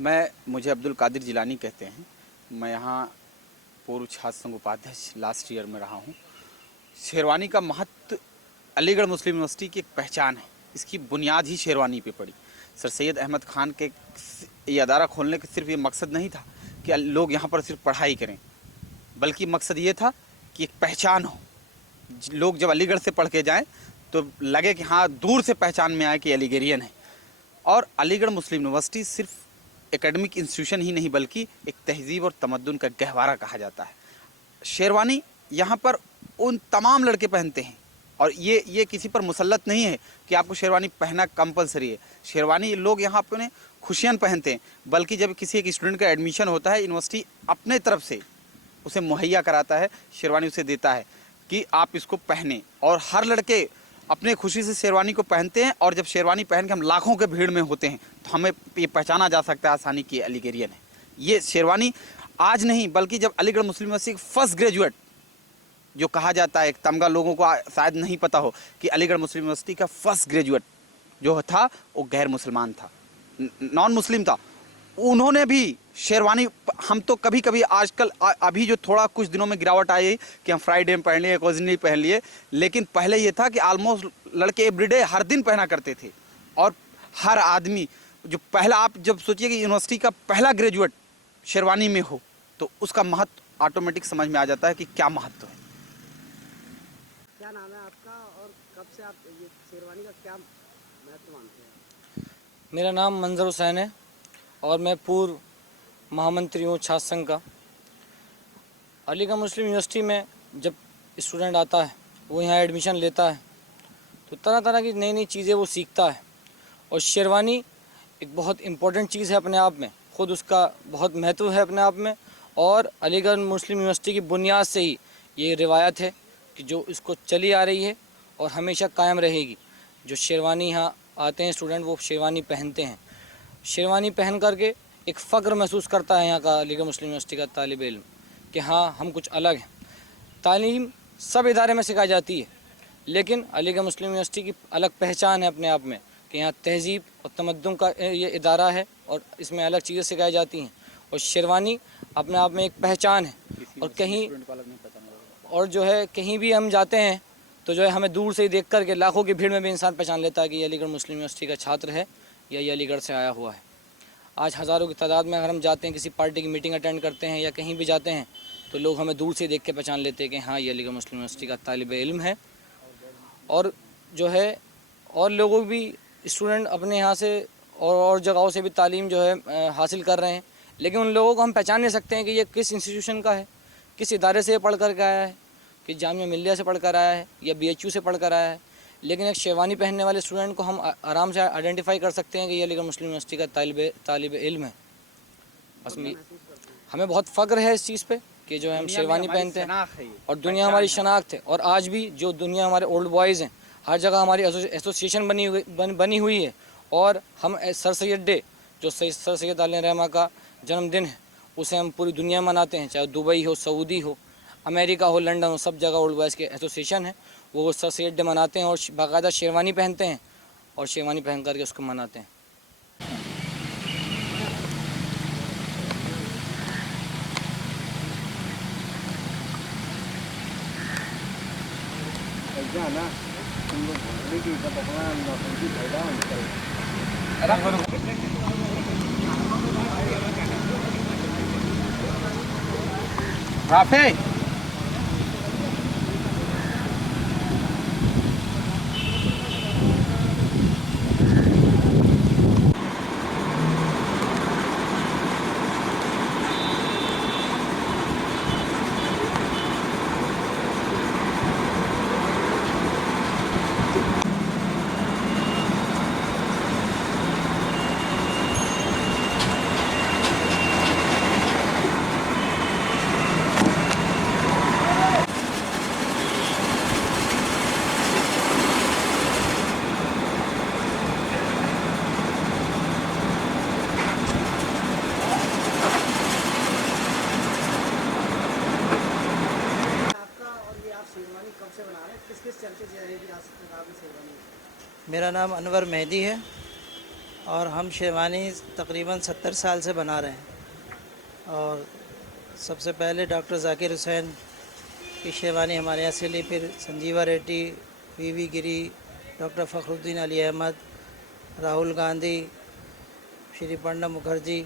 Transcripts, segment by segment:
मुझे अब्दुल कादिर जिलानी कहते हैं। मैं यहाँ पूर्व छात्र संघ उपाध्यक्ष लास्ट ईयर में रहा हूँ। शेरवानी का महत्व अलीगढ़ मुस्लिम यूनिवर्सिटी की एक पहचान है। इसकी बुनियाद ही शेरवानी पे पड़ी। सर सैयद अहमद ख़ान के ये अदारा खोलने का सिर्फ ये मकसद नहीं था कि लोग यहाँ पर सिर्फ पढ़ाई करें, बल्कि मकसद ये था कि एक पहचान हो। लोग जब अलीगढ़ से पढ़ के जाएँ तो लगे कि हाँ, दूर से पहचान में आए कि अलीगढ़ियन है। और अलीगढ़ मुस्लिम यूनिवर्सिटी सिर्फ एकेडमिक इंस्टीट्यूशन ही नहीं, बल्कि एक तहजीब और तमद्दुन का गहवारा कहा जाता है। शेरवानी यहाँ पर उन तमाम लड़के पहनते हैं, और ये किसी पर मुसल्लत नहीं है कि आपको शेरवानी पहनना कंपलसरी है। शेरवानी लोग यहाँ अपने खुशियाँ पहनते हैं, बल्कि जब किसी एक स्टूडेंट का एडमिशन होता है, यूनिवर्सिटी अपने तरफ से उसे मुहैया कराता है, शेरवानी उसे देता है कि आप इसको पहने। और हर लड़के अपने खुशी से शेरवानी को पहनते हैं। और जब शेरवानी पहन के हम लाखों के भीड़ में होते हैं तो हमें ये पहचाना जा सकता है आसानी की अलीगढ़ियन है। ये शेरवानी आज नहीं, बल्कि जब अलीगढ़ मुस्लिम यूनिवर्सिटी फर्स्ट ग्रेजुएट जो कहा जाता है, एक तमगा लोगों को शायद नहीं पता हो कि अलीगढ़ मुस्लिम यूनिवर्सिटी का फर्स्ट ग्रेजुएट जो था वो गैर मुसलमान था, नॉन मुस्लिम था। उन्होंने भी शेरवानी, हम तो कभी कभी आजकल अभी जो थोड़ा कुछ दिनों में गिरावट आई कि हम फ्राइडे में पहन लिए, ओकेजनली पहन लिए, लेकिन पहले ये था कि ऑलमोस्ट लड़के एवरीडे हर दिन पहना करते थे। और हर आदमी जो पहला, आप जब सोचिए कि यूनिवर्सिटी का पहला ग्रेजुएट शेरवानी में हो तो उसका महत्व ऑटोमेटिक समझ में आ जाता है कि क्या महत्व है। क्या नाम है आपका और कब से आप ये शेरवानी का क्या महत्व मानते हैं? मेरा नाम मंजर हुसैन है और मैं पूर्व महामंत्री हूँ छात्र संघ का। अलीगढ़ मुस्लिम यूनिवर्सिटी में जब स्टूडेंट आता है, वो यहाँ एडमिशन लेता है, तो तरह तरह की नई नई चीज़ें वो सीखता है। और शेरवानी एक बहुत इम्पोर्टेंट चीज़ है अपने आप में, ख़ुद उसका बहुत महत्व है अपने आप में। और अलीगढ़ मुस्लिम यूनिवर्सिटी की बुनियाद से ही ये रिवायत है कि जो इसको चली आ रही है और हमेशा कायम रहेगी। जो शेरवानी यहाँ आते हैं स्टूडेंट, वो शेरवानी पहनते हैं। शेरवानी पहन करके एक फ़ख्र महसूस करता है यहाँ का अलीगढ़ मुस्लिम यूनिवर्सिटी का तालिब इल्म कि हाँ, हम कुछ अलग हैं। तालीम सब इदारे में सिखाई जाती है, लेकिन अलीगढ़ मुस्लिम यूनिवर्सिटी की अलग पहचान है अपने आप में कि यहाँ तहजीब और तमद्दुन का ये इदारा है और इसमें अलग चीज़ें सिखाई जाती हैं। और शेरवानी अपने आप में एक पहचान है। और कहीं और जो है कहीं भी हम जाते हैं तो जो है हमें दूर से ही देख कर के लाखों की भीड़ में भी इंसान पहचान लेता है कि ये अलीगढ़ मुस्लिम यूनिवर्सिटी का छात्र है या ये अलीगढ़ से आया हुआ है। आज हज़ारों की तादाद में अगर हम जाते हैं, किसी पार्टी की मीटिंग अटेंड करते हैं या कहीं भी जाते हैं, तो लोग हमें दूर से देख के पहचान लेते हैं कि हाँ, ये अलीगढ़ मुस्लिम यूनिवर्सिटी का तालिब इल्म है। और जो है और लोगों भी स्टूडेंट अपने यहाँ से और जगहों से भी तालीम जो है हासिल कर रहे हैं, लेकिन उन लोगों को हम पहचान नहीं सकते हैं कि ये किस इंस्टीट्यूशन का है, किस इदारे से पढ़ कर के आया है, कि जामिया मिल्लिया से पढ़ कर आया है या BHU से पढ़ कर आया है। लेकिन एक शेरवानी पहनने वाले स्टूडेंट को हम आराम से आइडेंटिफाई कर सकते हैं कि ये अलीगढ़ मुस्लिम यूनिवर्सिटी का तालिब इल्म है। बस हमें बहुत फ़ख्र है इस चीज़ पे कि जो है हम शेरवानी पहनते हैं और दुनिया हमारी शनाख्त है। और आज भी जो दुनिया हमारे ओल्ड बॉयज़ हैं, हर जगह हमारी एसोसिएशन बनी हुई है। और हम सर सैयद डे, जो सर सैयद आलिम रहमा का जन्मदिन है, उसे हम पूरी दुनिया मनाते हैं, चाहे दुबई हो, सऊदी हो, अमेरिका हो, लंदन हो, सब जगह ओल्ड बॉयज़ के एसोसिएशन है, वो सर सैयद डे मनाते हैं और बाकायदा शेरवानी पहनते हैं और शेरवानी पहन करके उसको मनाते हैं। राफे किस चर्चे से रहेगी आज आपकी शेरवानी? मेरा नाम अनवर मेहदी है और हम शेरवानी तकरीबन 70 साल से बना रहे हैं। और सबसे पहले डॉक्टर जाकिर हुसैन की शेरवानी हमारे यहाँ से ली, फिर संजीवा रेड्डी, वीवी गिरी, डॉक्टर फ़खरुद्दीन अली अहमद, राहुल गांधी, श्री प्रणब मुखर्जी,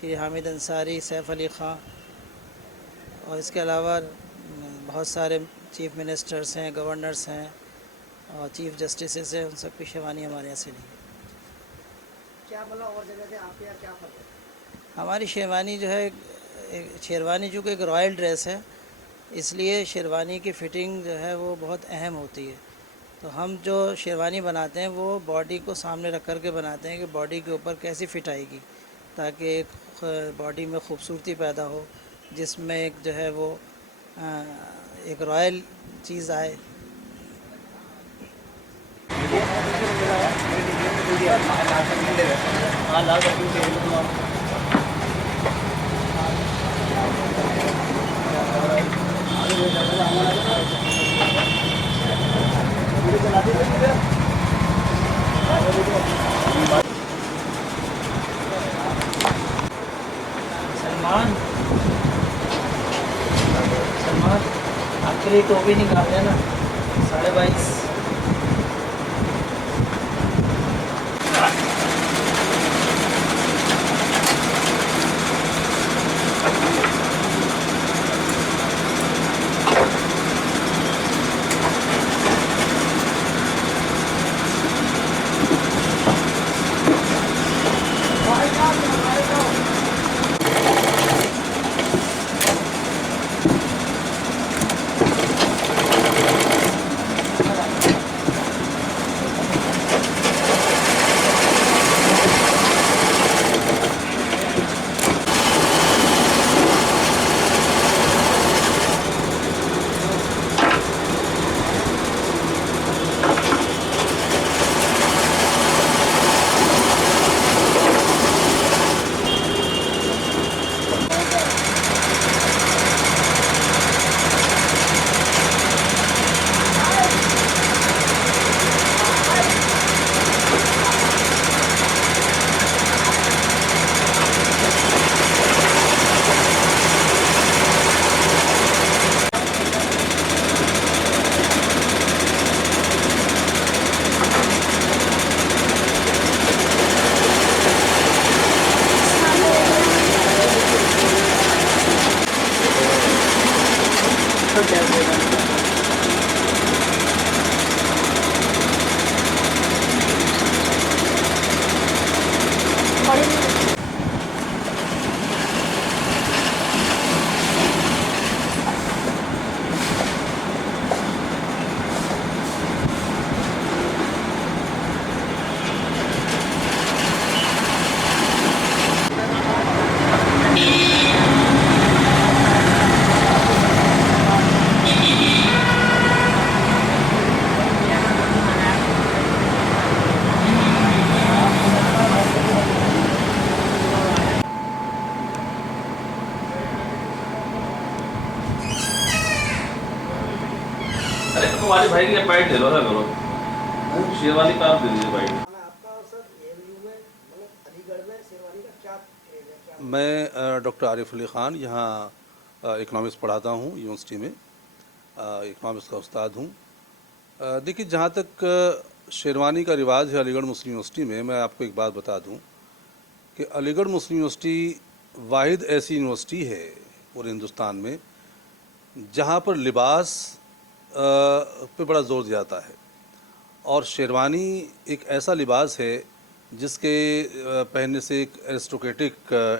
श्री हामिद अंसारी, सैफ अली ख़ां, और इसके अलावा बहुत सारे चीफ मिनिस्टर्स हैं, गवर्नर्स हैं और चीफ जस्टिसेस हैं, उन सब की शेरवानी हमारे यहाँ से ली। क्या मतलब और जगह से आपके यहाँ क्या फ़र्क है? हमारी शेरवानी जो है, शेरवानी जो कि एक रॉयल ड्रेस है, इसलिए शेरवानी की फ़िटिंग जो है वो बहुत अहम होती है। तो हम जो शेरवानी बनाते हैं वो बॉडी को सामने रख कर के बनाते हैं कि बॉडी के ऊपर कैसी फ़िट आएगी, ताकि एक बॉडी में खूबसूरती पैदा हो, जिसमें एक जो है वो एक रॉयल चीज़ आए। सलमान आपके लिए टोपी निकाल देना 22.5। अरे तुम्हारे भाई की बाइट दे लो ना करो, शेरवानी का आप दे दीजिए बाइट। मैं आपका और सर AMU में मतलब अलीगढ़ में शेरवानी का क्या क्रेज है, क्या? मैं डॉक्टर आरिफ अली ख़ान यहाँ इकनॉमिक्स पढ़ाता हूँ यूनिवर्सिटी में, इकनॉमिक्स का उस्ताद हूँ। देखिए, जहाँ तक शेरवानी का रिवाज है अलीगढ़ मुस्लिम यूनिवर्सिटी में, मैं आपको एक बात बता दूँ कि अलीगढ़ मुस्लिम यूनिवर्सिटी वाहिद ऐसी यूनिवर्सिटी है पूरे हिंदुस्तान में जहाँ पर लिबास पे बड़ा जोर दिया जाता है। और शेरवानी एक ऐसा लिबास है जिसके पहनने से एक एरिस्टोक्रेटिक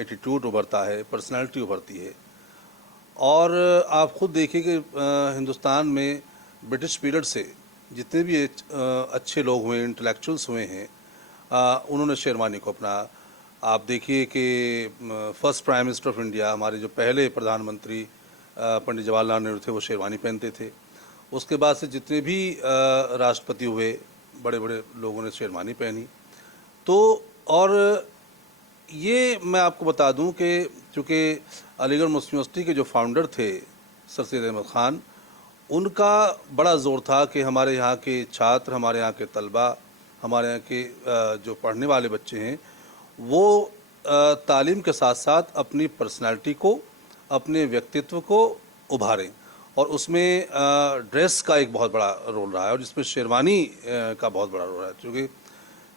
एटीट्यूड उभरता है, पर्सनालिटी उभरती है। और आप ख़ुद देखिए कि हिंदुस्तान में ब्रिटिश पीरियड से जितने भी अच्छे लोग हुए, इंटेलेक्चुअल्स हुए हैं, उन्होंने शेरवानी को अपना। आप देखिए कि first prime minister of India, हमारे जो पहले प्रधानमंत्री पंडित जवाहरलाल नेहरू थे, वो शेरवानी पहनते थे। उसके बाद से जितने भी राष्ट्रपति हुए, बड़े बड़े लोगों ने शेरवानी पहनी। तो और ये मैं आपको बता दूं कि चूँकि अलीगढ़ मुस्लिम यूनिवर्सिटी के जो फाउंडर थे सर सैयद अहमद ख़ान, उनका बड़ा ज़ोर था कि हमारे यहाँ के छात्र, हमारे यहाँ के तलबा, हमारे यहाँ के जो पढ़ने वाले बच्चे हैं वो तालीम के साथ साथ अपनी पर्सनालिटी को, अपने व्यक्तित्व को उभारें, और उसमें ड्रेस का एक बहुत बड़ा रोल रहा है, और जिसमें शेरवानी का बहुत बड़ा रोल है। क्योंकि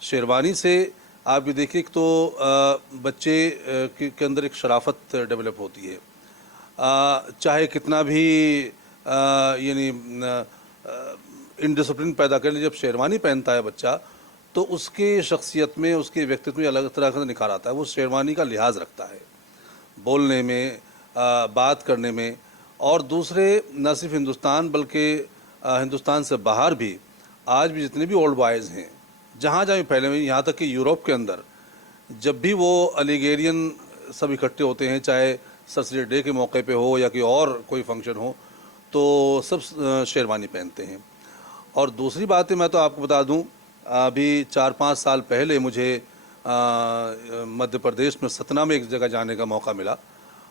शेरवानी से आप भी देखिए तो बच्चे के अंदर एक शराफत डेवलप होती है। चाहे कितना भी यानी इनडिसिप्लिन पैदा कर ले, जब शेरवानी पहनता है बच्चा तो उसके शख्सियत में, उसके व्यक्तित्व में अलग तरह का निखार आता है। वो शेरवानी का लिहाज रखता है बोलने में, बात करने में। और दूसरे न सिर्फ हिंदुस्तान बल्कि हिंदुस्तान से बाहर भी आज भी जितने भी ओल्ड बॉयज़ हैं, जहाँ जहाँ भी फैले हुए, यहाँ तक कि यूरोप के अंदर जब भी वो अलीगेरियन सब इकट्ठे होते हैं, चाहे सरसरी डे के मौके पे हो या कि और कोई फंक्शन हो, तो सब शेरवानी पहनते हैं। और दूसरी बात है, मैं तो आपको बता दूं, अभी 4-5 साल पहले मुझे मध्य प्रदेश में सतना में एक जगह जाने का मौका मिला,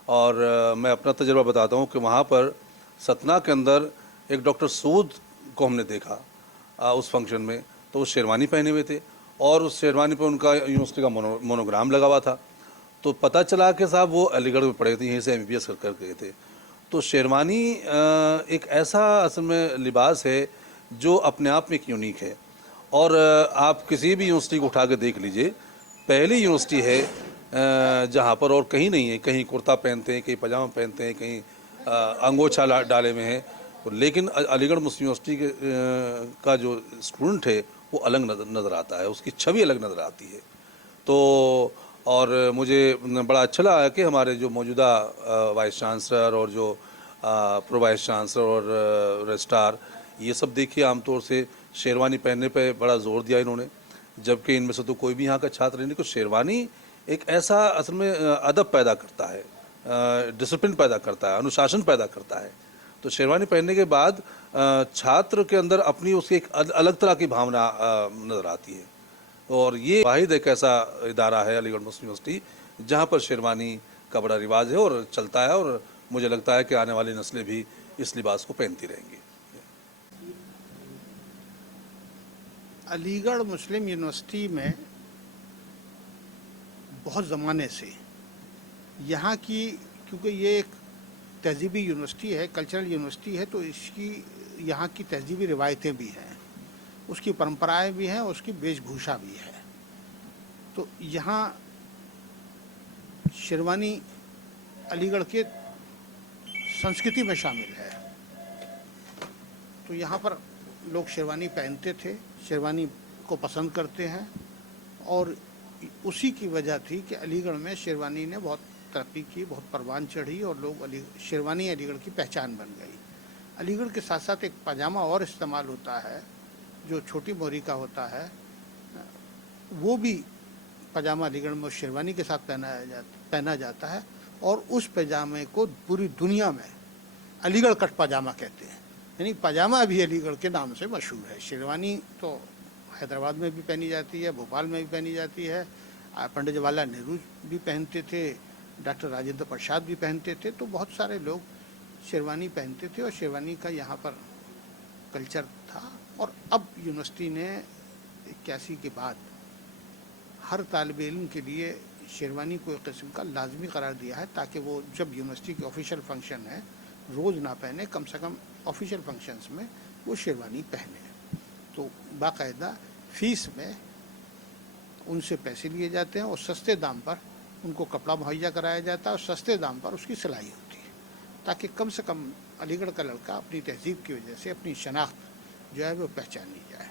और मैं अपना तजुर्बा बताता हूं कि वहाँ पर सतना के अंदर एक डॉक्टर सूद को हमने देखा उस फंक्शन में, तो वो शेरवानी पहने हुए थे और उस शेरवानी पर उनका यूनिवर्सिटी का मोनोग्राम लगा हुआ था। तो पता चला कि साहब वो अलीगढ़ में पढ़े थे, यहीं से MBBS कर गए थे। तो शेरवानी एक ऐसा असल में लिबास है जो अपने आप में एक यूनिक है। और आप किसी भी यूनिवर्सिटी को उठा के देख लीजिए, पहली यूनिवर्सिटी है जहाँ पर, और कहीं नहीं है, कहीं कुर्ता पहनते हैं, कहीं पजामा पहनते हैं, कहीं अंगोछा डाले में है, लेकिन अलीगढ़ मुस्लिम यूनिवर्सिटी का जो स्टूडेंट है वो अलग नज़र आता है, उसकी छवि अलग नज़र आती है। तो और मुझे बड़ा अच्छा लगा कि हमारे जो मौजूदा वाइस चांसलर और जो प्रो वाइस चांसलर और रजिस्ट्रार, ये सब देखिए आमतौर से शेरवानी पहनने पे बड़ा जोर दिया इन्होंने, जबकि इनमें से तो कोई भी यहाँ का छात्र नहीं। तो शेरवानी एक ऐसा असल में अदब पैदा करता है, डिसिप्लिन पैदा करता है, अनुशासन पैदा करता है। तो शेरवानी पहनने के बाद छात्र के अंदर अपनी उसकी एक अलग तरह की भावना नज़र आती है। और ये वाहिद एक ऐसा इदारा है अलीगढ़ मुस्लिम यूनिवर्सिटी जहाँ पर शेरवानी का बड़ा रिवाज है और चलता है, और मुझे लगता है कि आने वाली नस्लें भी इस लिबास को पहनती रहेंगी। अलीगढ़ मुस्लिम यूनिवर्सिटी में बहुत ज़माने से यहाँ की, क्योंकि ये एक तहजीबी यूनिवर्सिटी है, कल्चरल यूनिवर्सिटी है, तो इसकी यहाँ की तहजीबी रिवायतें भी हैं, उसकी परंपराएं भी हैं, उसकी वेशभूषा भी है। तो यहाँ शेरवानी अलीगढ़ के संस्कृति में शामिल है। तो यहाँ पर लोग शेरवानी पहनते थे, शेरवानी को पसंद करते हैं, और उसी की वजह थी कि अलीगढ़ में शेरवानी ने बहुत तरक्की की, बहुत परवान चढ़ी, और लोग शेरवानी अलीगढ़ की पहचान बन गई। अलीगढ़ के साथ साथ एक पजामा और इस्तेमाल होता है जो छोटी मोहरी का होता है, वो भी पजामा अलीगढ़ में शेरवानी के साथ पहना जाता है, और उस पजामे को पूरी दुनिया में अलीगढ़ कट पजामा कहते हैं। यानी पजामा भी अलीगढ़ के नाम से मशहूर है। शेरवानी तो हैदराबाद में भी पहनी जाती है, भोपाल में भी पहनी जाती है, पंडित जवाहरलाल नेहरू भी पहनते थे, डॉक्टर राजेंद्र प्रसाद भी पहनते थे। तो बहुत सारे लोग शेरवानी पहनते थे और शेरवानी का यहाँ पर कल्चर था। और अब यूनिवर्सिटी ने 81 के बाद हर तालिब इल्म के लिए शेरवानी को एक किस्म का लाजमी करार दिया है, ताकि वो जब यूनिवर्सिटी के ऑफिशियल फंक्शन है रोज़ ना पहने, कम से कम ऑफिशियल फंक्शंस में वो शेरवानी पहने। तो बाकायदा फ़ीस में उनसे पैसे लिए जाते हैं और सस्ते दाम पर उनको कपड़ा मुहैया कराया जाता है और सस्ते दाम पर उसकी सिलाई होती है, ताकि कम से कम अलीगढ़ का लड़का अपनी तहजीब की वजह से अपनी शनाख्त जो है वो पहचानी जाए।